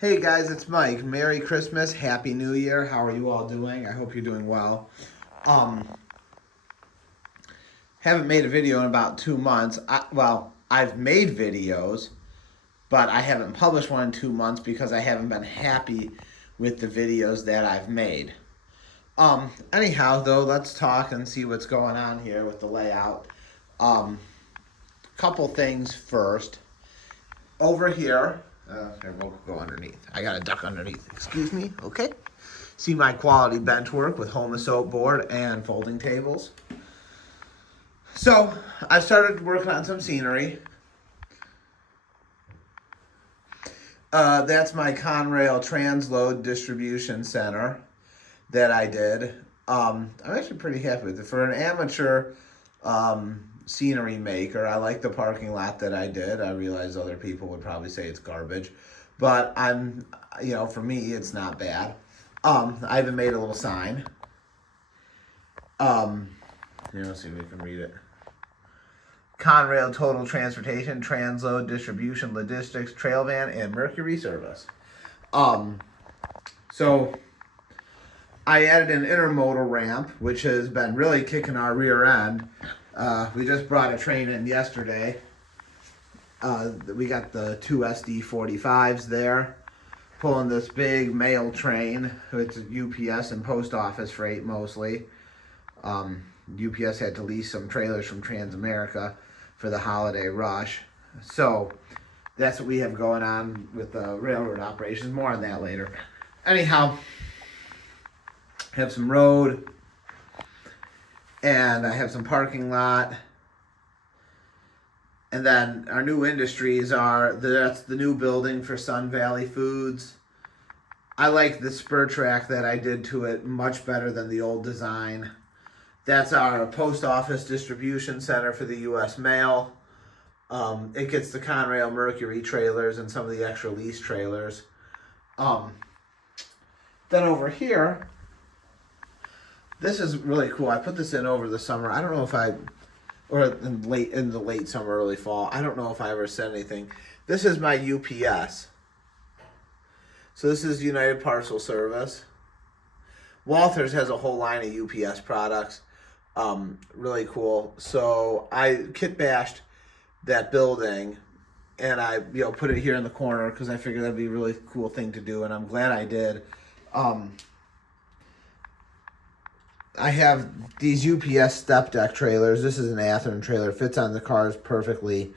Hey guys, it's Mike. Merry Christmas, Happy New Year. How are you all doing? I hope you're doing well. Um, haven't made a video in about 2 months. I've made videos, but I haven't published one in 2 months because I haven't been happy with the videos that I've made. Anyhow, though, let's talk and see what's going on here with the layout. Um, Couple things first. Over here, here, we'll go underneath. I got a duck underneath. Excuse me. Okay. See my quality bench work with home soap board and folding tables. So I started working on some scenery. That's my Conrail transload distribution center that I did. I'm actually pretty happy with it. For an amateur scenery maker, I like the parking lot that I did. I realize other people would probably say it's garbage, but for me, it's not bad. I even made a little sign. Let's see if we can read it. Conrail Total Transportation, Transload, Distribution, Logistics, Trailvan, and Mercury Service. So I added an intermodal ramp, which has been really kicking our rear end. We just brought a train in yesterday. We got the two SD45s there, pulling this big mail train. It's UPS and post office freight mostly. UPS had to lease some trailers from Transamerica for the holiday rush. So that's what we have going on with the railroad operations. More on that later. Anyhow, have some road, and I have some parking lot. And then our new industries that's the new building for Sun Valley Foods. I like the spur track that I did to it much better than the old design. That's our post office distribution center for the U.S. mail. It gets the Conrail Mercury trailers and some of the extra lease trailers. Then over here, this is really cool. I put this in over the summer. I don't know if in the late summer, early fall. I don't know if I ever said anything. This is my UPS. So this is United Parcel Service. Walthers has a whole line of UPS products. Really cool. So I kit bashed that building, and I put it here in the corner because I figured that'd be a really cool thing to do, and I'm glad I did. I have these UPS step deck trailers. This is an Athearn trailer. Fits on the cars perfectly.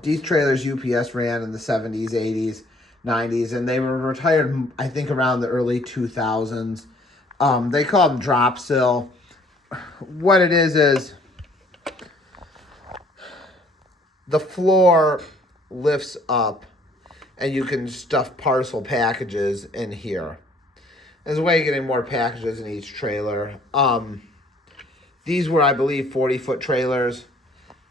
These trailers UPS ran in the 70s, 80s, 90s, and they were retired, I think, around the early 2000s. They call them drop sill. What it is the floor lifts up, and you can stuff parcel packages in here. There's a way of getting more packages in each trailer. These were, I believe, 40-foot trailers.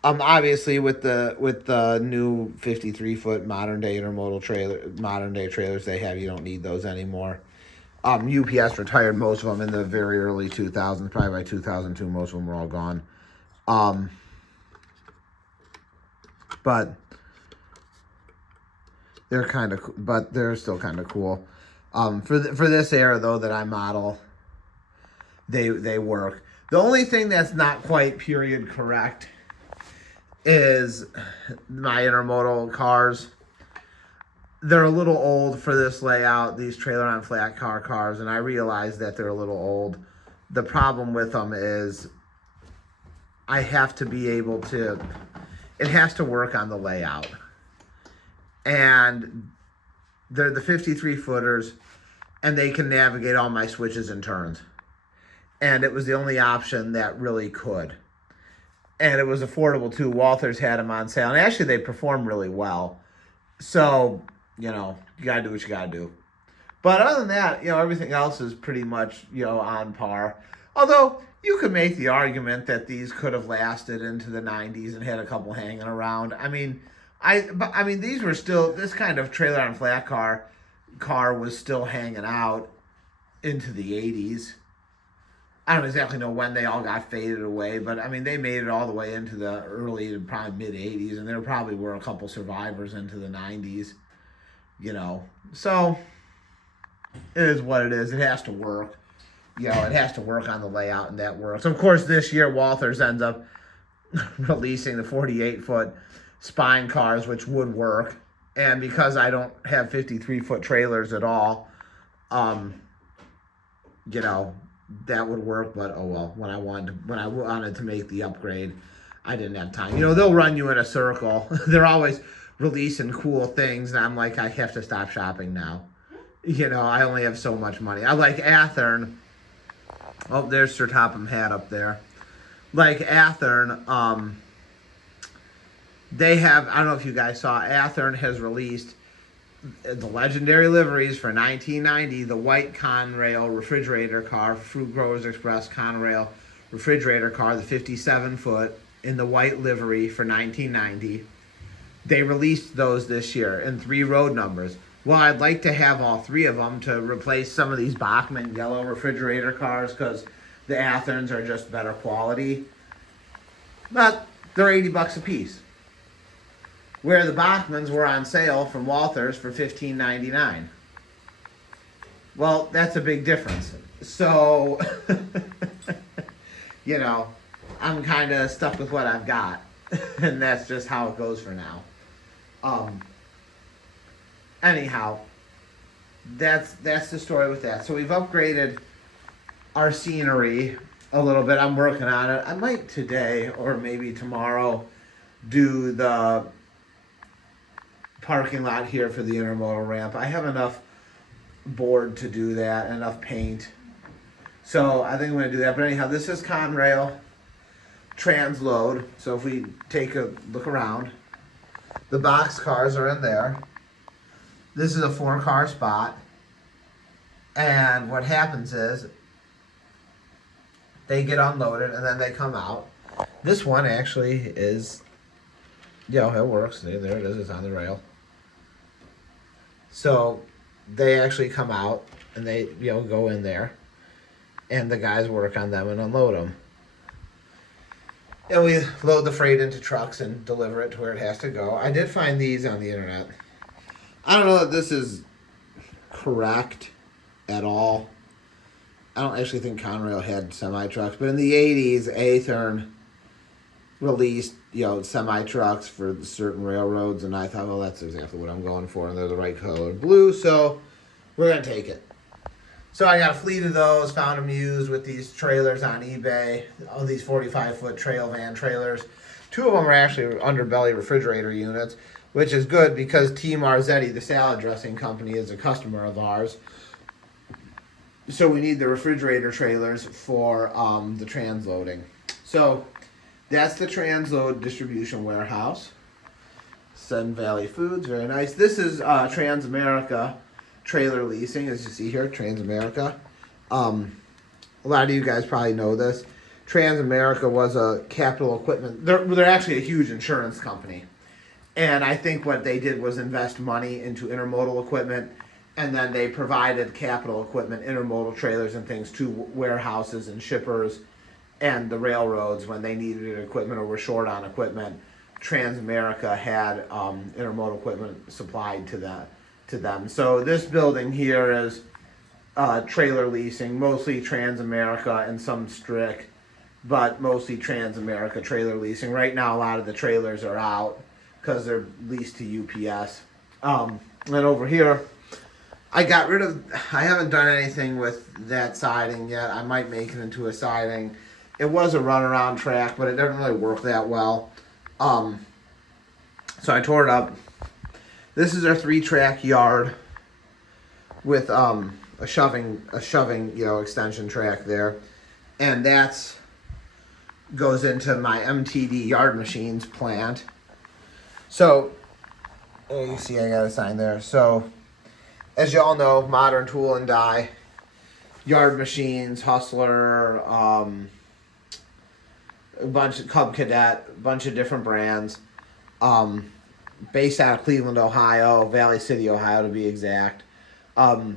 Obviously, with the new 53-foot modern day trailers they have, you don't need those anymore. UPS retired most of them in the very early 2000s. Probably by 2002, most of them were all gone. But they're still kind of cool. For this era though that I model, they work. The only thing that's not quite period correct is my intermodal cars. They're a little old for this layout, these trailer on flat car cars, and I realize that they're a little old. The problem with them is I have to be able to, it has to work on the layout. And they're the 53 footers, and they can navigate all my switches and turns. And it was the only option that really could. And it was affordable too. Walthers had them on sale, and actually they perform really well. So, you gotta do what you gotta do. But other than that, everything else is pretty much, on par. Although you could make the argument that these could have lasted into the 90s and had a couple hanging around. These were still, this kind of trailer on flat car was still hanging out into the 80s. I don't exactly know when they all got faded away, but they made it all the way into the early, probably mid 80s, and there probably were a couple survivors into the 90s. So it is what it is. It has to work. It has to work on the layout, and that works. Of course, this year Walthers ends up releasing the 48-foot spine cars, which would work. And because I don't have 53-foot trailers at all, that would work. But oh well. When I wanted to make the upgrade, I didn't have time. They'll run you in a circle. They're always releasing cool things, and I'm like, I have to stop shopping now. I only have so much money. I like Athearn. Oh, there's Sir Topham Hatt up there. Like Athearn, they have, I don't know if you guys saw, Athearn has released the legendary liveries for 1990, the white Conrail refrigerator car, Fruit Growers Express Conrail refrigerator car, the 57-foot in the white livery for 1990. They released those this year in 3 road numbers. Well, I'd like to have all 3 of them to replace some of these Bachmann yellow refrigerator cars because the Athearns are just better quality. But they're $80 a piece. Where the Bachmanns were on sale from Walthers for $15.99. Well, that's a big difference. So, I'm kind of stuck with what I've got. And that's just how it goes for now. Anyhow, that's the story with that. So we've upgraded our scenery a little bit. I'm working on it. I might today or maybe tomorrow do the parking lot here for the intermodal ramp. I have enough board to do that, enough paint. So I think I'm going to do that. But anyhow, this is Conrail transload. So if we take a look around, the box cars are in there. This is a 4-car spot. And what happens is they get unloaded and then they come out. This one actually is, it works. There it is. It's on the rail. So they actually come out and they, go in there. And the guys work on them and unload them. And we load the freight into trucks and deliver it to where it has to go. I did find these on the internet. I don't know if this is correct at all. I don't actually think Conrail had semi-trucks, but in the 80s, Athearn released, semi-trucks for certain railroads, and I thought, well, that's exactly what I'm going for, and they're the right color, blue, so we're going to take it. So I got a fleet of those, found them used with these trailers on eBay, all these 45-foot Trailvan trailers. 2 of them are actually underbelly refrigerator units, which is good because T. Marzetti, the salad dressing company, is a customer of ours. So we need the refrigerator trailers for the transloading. So that's the transload distribution warehouse. Sun Valley Foods, very nice. This is Transamerica trailer leasing, as you see here, Transamerica. A lot of you guys probably know this. Transamerica was a capital equipment. They're actually a huge insurance company. And I think what they did was invest money into intermodal equipment, and then they provided capital equipment, intermodal trailers and things to warehouses and shippers and the railroads when they needed equipment or were short on equipment. Transamerica had intermodal equipment supplied to them. So this building here is trailer leasing, mostly Transamerica and some Strick, but mostly Transamerica trailer leasing. Right now, a lot of the trailers are out because they're leased to UPS. And over here, I haven't done anything with that siding yet. I might make it into a siding. It was a runaround track, but it doesn't really work that well. So I tore it up. This is our 3-track yard with a shoving extension track there, and that's goes into my MTD Yardmachines plant. So you see I got a sign there. So as you all know, Modern Tool and Die, Yardmachines, Hustler, a bunch of Cub Cadet, a bunch of different brands. Based out of Cleveland, Ohio, Valley City, Ohio to be exact. I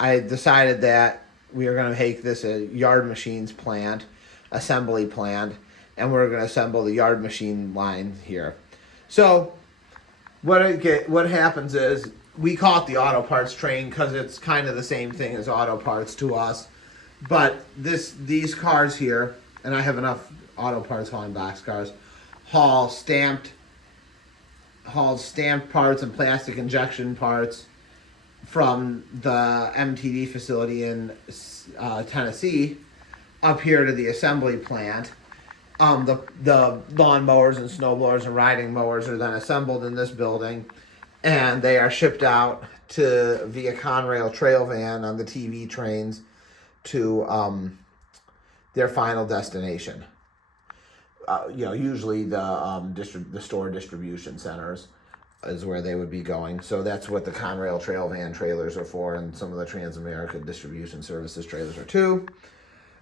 decided that we were going to make this a Yardmachines plant, assembly plant, and we're going to assemble the Yardmachine line here. So what happens is we call it the auto parts train because it's kind of the same thing as auto parts to us. But these cars here, and I have enough auto parts hauling box cars, haul stamped parts and plastic injection parts from the MTD facility in Tennessee up here to the assembly plant. The lawn mowers and snowblowers and riding mowers are then assembled in this building, and they are shipped out via Conrail Trailvan on the TV trains to their final destination. Usually the store distribution centers is where they would be going. So that's what the Conrail Trailvan trailers are for, and some of the Transamerica Distribution Services trailers are too.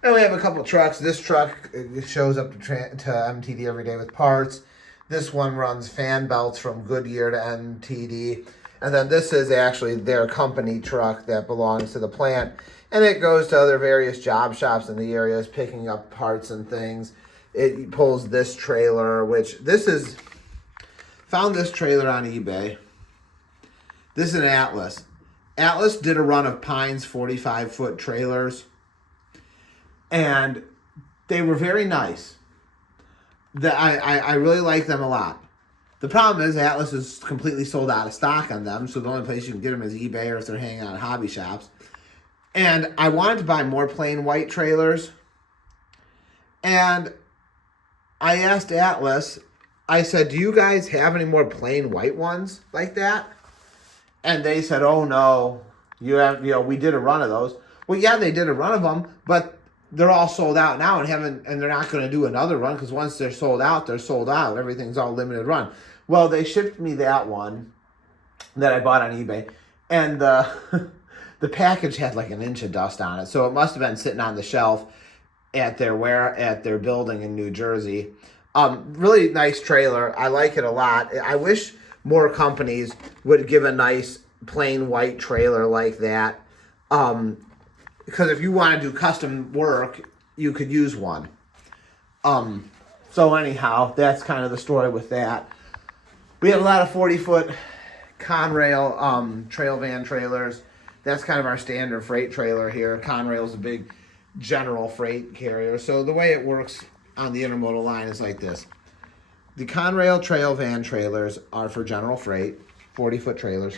And we have a couple trucks. This truck shows up to MTD every day with parts. This one runs fan belts from Goodyear to MTD. And then this is actually their company truck that belongs to the plant. And it goes to other various job shops in the areas, picking up parts and things. It pulls this trailer, found this trailer on eBay. This is an Atlas. Atlas did a run of Pines 45-foot trailers, and they were very nice. I really like them a lot. The problem is Atlas is completely sold out of stock on them, so the only place you can get them is eBay or if they're hanging out at hobby shops. And I wanted to buy more plain white trailers, and I asked Atlas, I said, do you guys have any more plain white ones like that? And they said, oh no, we did a run of those. Well, yeah, they did a run of them, but they're all sold out now and they're not going to do another run because once they're sold out, they're sold out. Everything's all limited run. Well, they shipped me that one that I bought on eBay, and the package had like an inch of dust on it, so it must have been sitting on the shelf at their building in New Jersey. Really nice trailer. I like it a lot. I wish more companies would give a nice plain white trailer like that. Because if you want to do custom work, you could use one. So anyhow, that's kind of the story with that. We have a lot of 40-foot Conrail Trailvan trailers. That's kind of our standard freight trailer here. Conrail's a big general freight carrier. So the way it works on the intermodal line is like this. The Conrail Trailvan trailers are for general freight, 40-foot trailers.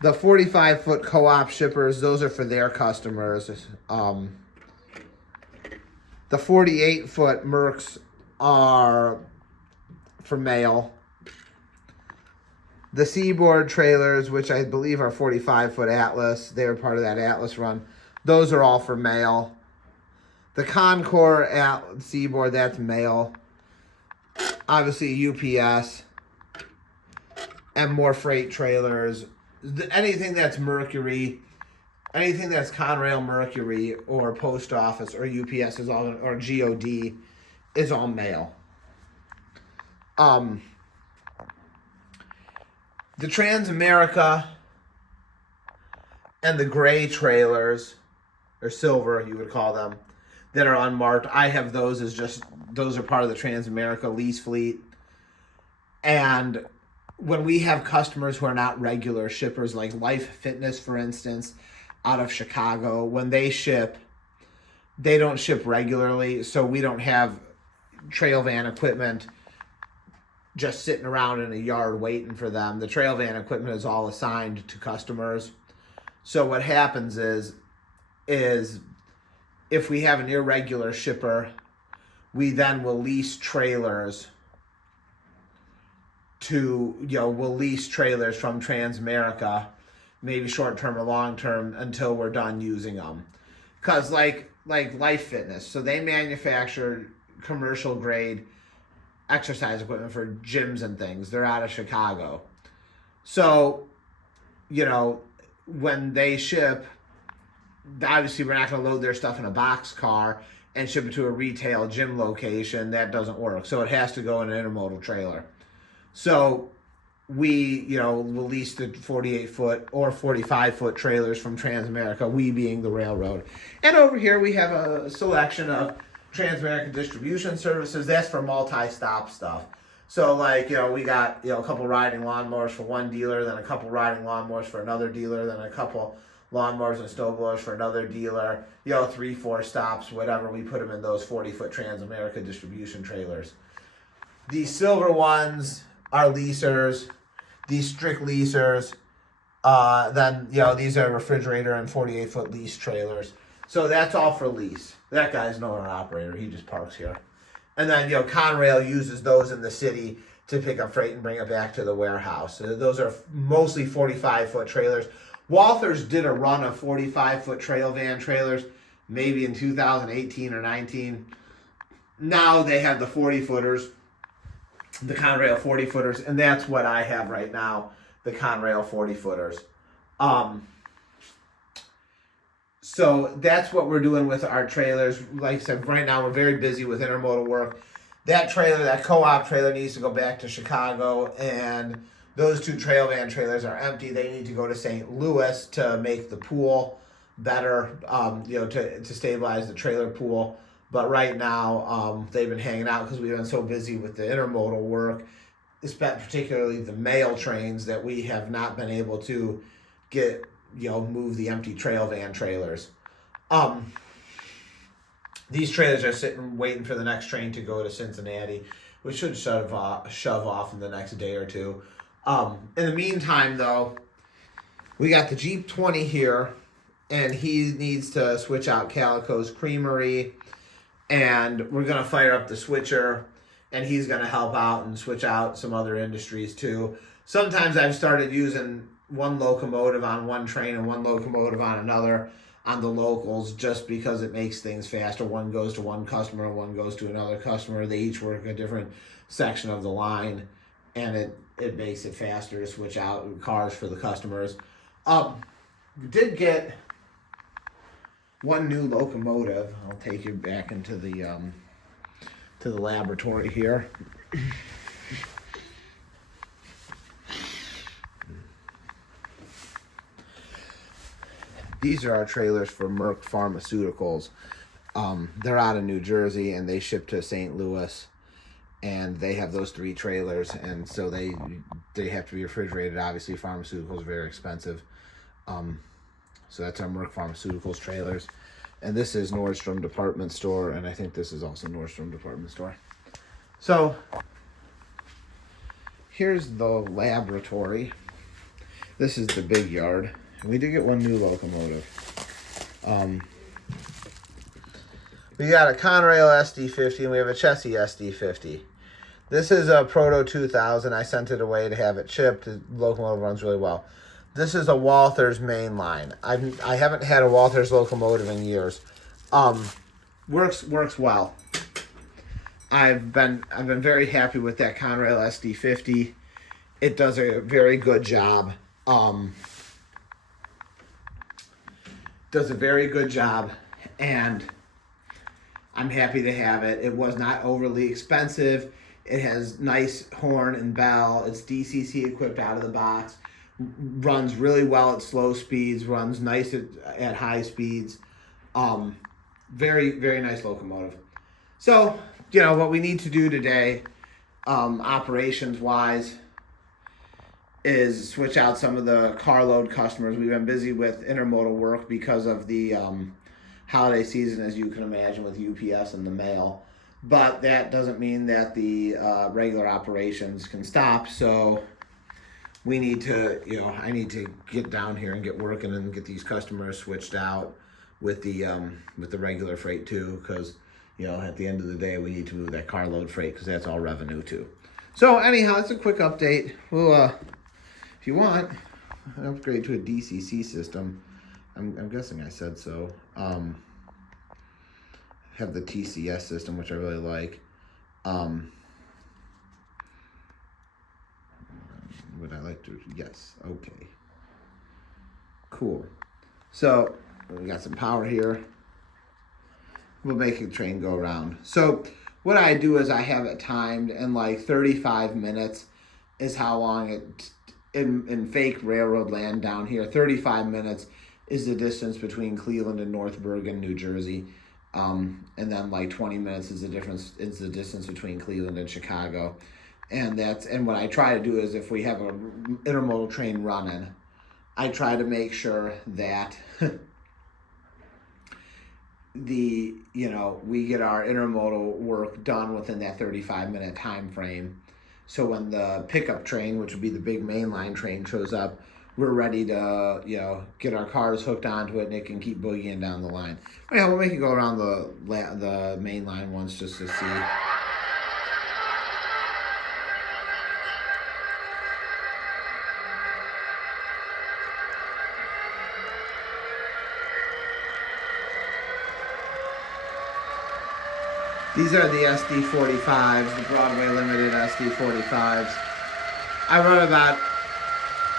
The 45-foot co-op shippers, those are for their customers. The 48-foot Mercs are for mail. The Seaboard trailers, which I believe are 45-foot Atlas, they're part of that Atlas run. Those are all for mail. The Concord Seaboard, that's mail. Obviously UPS. And more freight trailers. Anything that's Mercury, anything that's Conrail Mercury or Post Office or UPS is all, or GOD is all mail. The Transamerica and the gray trailers, or silver you would call them, that are unmarked, I have those as those are part of the Transamerica lease fleet. And when we have customers who are not regular shippers, like Life Fitness, for instance, out of Chicago, when they ship, they don't ship regularly, so we don't have Trailvan equipment just sitting around in a yard waiting for them. The Trailvan equipment is all assigned to customers. So what happens is if we have an irregular shipper, we then will lease trailers we'll lease trailers from Transamerica, maybe short-term or long-term, until we're done using them. Because like Life Fitness, so they manufacture commercial-grade exercise equipment for gyms and things. They're out of Chicago. So, when they ship, obviously we're not going to load their stuff in a box car and ship it to a retail gym location. That doesn't work. So it has to go in an intermodal trailer. So we, release the 48-foot or 45-foot trailers from Transamerica, we being the railroad. And over here we have a selection of Transamerica Distribution Services. That's for multi-stop stuff. So like, we got, a couple riding lawnmowers for one dealer, then a couple riding lawnmowers for another dealer, then a couple lawnmowers and snowblowers for another dealer, 3, 4 stops, whatever. We put them in those 40-foot Transamerica distribution trailers. These silver ones are leasers, these strict leasers. Then, these are refrigerator and 48-foot lease trailers. So that's all for lease. That guy's no owner operator. He just parks here. And then, Conrail uses those in the city to pick up freight and bring it back to the warehouse. So those are mostly 45-foot trailers. Walthers did a run of 45-foot Trailvan trailers, maybe in 2018 or 19. Now they have the 40-footers, the Conrail 40-footers, and that's what I have right now, the Conrail 40-footers. So that's what we're doing with our trailers. Like I said, right now we're very busy with intermodal work. That trailer, that co-op trailer, needs to go back to Chicago, and those 2 Trailvan trailers are empty. They need to go to St. Louis to make the pool better, to stabilize the trailer pool. But right now, they've been hanging out because we've been so busy with the intermodal work, particularly the mail trains, that we have not been able to get, move the empty Trailvan trailers. These trailers are sitting waiting for the next train to go to Cincinnati, which should shove off in the next day or two. In the meantime, though, we got the Jeep 20 here, and he needs to switch out Calico's Creamery, and we're going to fire up the switcher, and he's going to help out and switch out some other industries too. Sometimes I've started using one locomotive on one train and one locomotive on another on the locals, just because it makes things faster. One goes to one customer, one goes to another customer. They each work a different section of the line, and it makes it faster to switch out cars for the customers. Did get one new locomotive. I'll take you back into the to the laboratory here. These are our trailers for Merck Pharmaceuticals. They're out of New Jersey, and they ship to St. Louis, and they have those 3 trailers, and so they have to be refrigerated. Obviously, pharmaceuticals are very expensive. So that's our Merck Pharmaceuticals trailers. And this is Nordstrom Department Store, and I think this is also Nordstrom Department Store. So here's the laboratory. This is the big yard. We did get one new locomotive. We got a Conrail SD50, and we have a Chessie SD50. This is a Proto 2000. I sent it away to have it shipped. The locomotive runs really well. This is a Walthers main line. I haven't had a Walthers locomotive in years. Works well. I've been very happy with that Conrail SD50. It does a very good job. Does a very good job, and I'm happy to have it. It was not overly expensive. It has nice horn and bell. It's DCC equipped out of the box. Runs really well at slow speeds. Runs nice at high speeds. Very, very nice locomotive. So, what we need to do today, operations-wise, is switch out some of the carload customers. We've been busy with intermodal work because of the holiday season, as you can imagine, with UPS and the mail. But that doesn't mean that the regular operations can stop. So we need to, I need to get down here and get working and get these customers switched out with the regular freight too, because at the end of the day we need to move that carload freight because that's all revenue too. So anyhow, it's a quick update. We'll if you want, an upgrade to a DCC system. I'm guessing I said so. Have the TCS system, which I really like. Would I like to? Yes. Okay. Cool. So we got some power here. We'll make the train go around. So what I do is I have it timed, and like 35 minutes is how long it. In fake railroad land down here, 35 minutes is the distance between Cleveland and North Bergen, New Jersey. And then like 20 minutes is the distance between Cleveland and Chicago. And what I try to do is, if we have an intermodal train running, I try to make sure that we get our intermodal work done within that 35-minute time frame. So when the pickup train, which would be the big mainline train, shows up, we're ready to, get our cars hooked onto it and it can keep boogieing down the line. Yeah, we'll make it go around the mainline once just to see. These are the SD45s, the Broadway Limited SD45s. I run about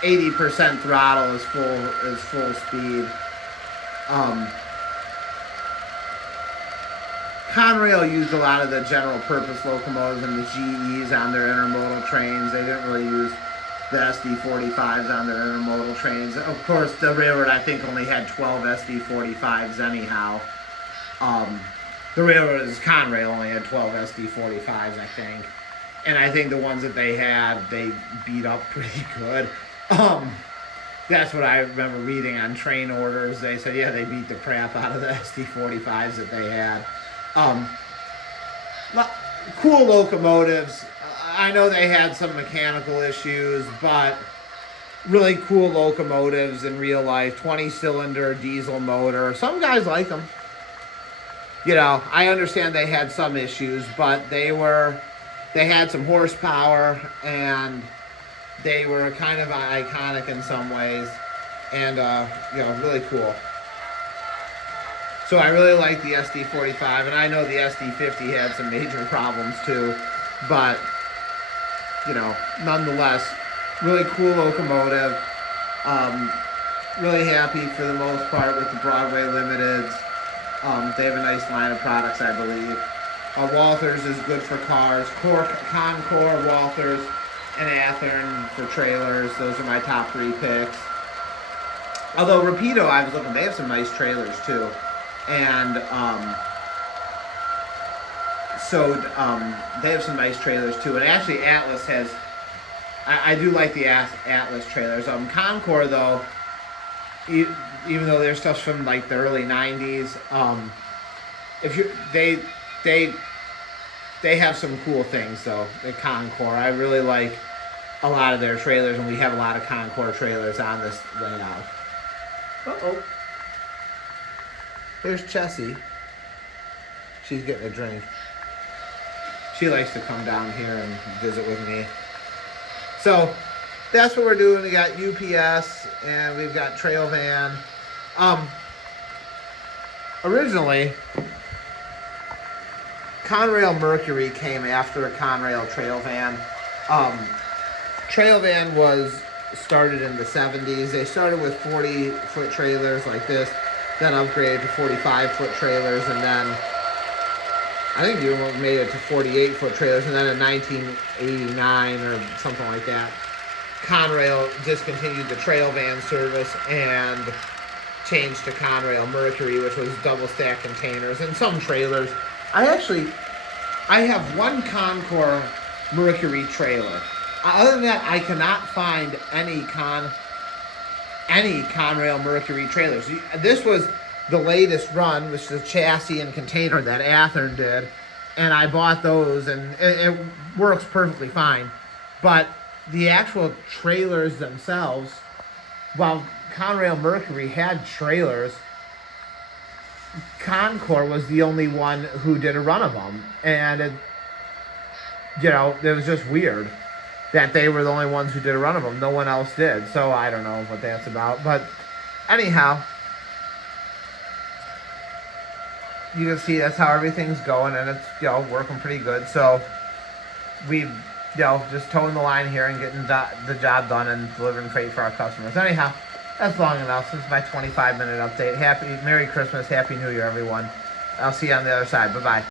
80% throttle is full speed. Conrail used a lot of the general purpose locomotives and the GEs on their intermodal trains. They didn't really use the SD45s on their intermodal trains. Of course, the railroad, I think, only had 12 SD45s anyhow. The railroad, Conrail, only had 12 SD45s, I think. And I think the ones that they had, they beat up pretty good. That's what I remember reading on train orders. They said, yeah, they beat the crap out of the SD45s that they had. Cool locomotives. I know they had some mechanical issues, but really cool locomotives in real life. 20-cylinder diesel motor. Some guys like them. I understand they had some issues, but they had some horsepower, and they were kind of iconic in some ways, and really cool. So I really like the SD45, and I know the SD50 had some major problems too, but nonetheless, really cool locomotive. Really happy for the most part with the Broadway Limiteds. They have a nice line of products, I believe. Walthers is good for cars. Concord, Walthers, and Athearn for trailers. Those are my top 3 picks. Although Rapido, I was looking, they have some nice trailers too. And they have some nice trailers too. And actually, Atlas has, I do like the Atlas trailers. Concord, though, even though their stuff's from like the early 90s, they have some cool things though at Concord. I really like a lot of their trailers, and we have a lot of Concord trailers on this layout. There's Chessie. She's getting a drink. She likes to come down here and visit with me. So that's what we're doing. We got UPS and we've got Trailvan. Originally, Conrail Mercury came after Conrail Trailvan. Trailvan was started in the 70s. They started with 40-foot trailers like this, then upgraded to 45-foot trailers, and then I think you made it to 48-foot trailers, and then in 1989 or something like that, Conrail discontinued the Trailvan service and changed to Conrail Mercury, which was double stack containers and some trailers. I have one Concord Mercury trailer. Other than that, I cannot find any Conrail Mercury trailers. This was the latest run, which is a chassis and container that Athearn did, and I bought those, and it works perfectly fine. But the actual trailers themselves, while Conrail Mercury had trailers, Concord was the only one who did a run of them, and it was just weird that they were the only ones who did a run of them. No one else did, so I don't know what that's about. But anyhow, you can see that's how everything's going, and it's working pretty good. So we just towing the line here and getting the job done and delivering freight for our customers. Anyhow, that's long enough. This is my 25-minute update. Merry Christmas, Happy New Year, everyone. I'll see you on the other side. Bye-bye.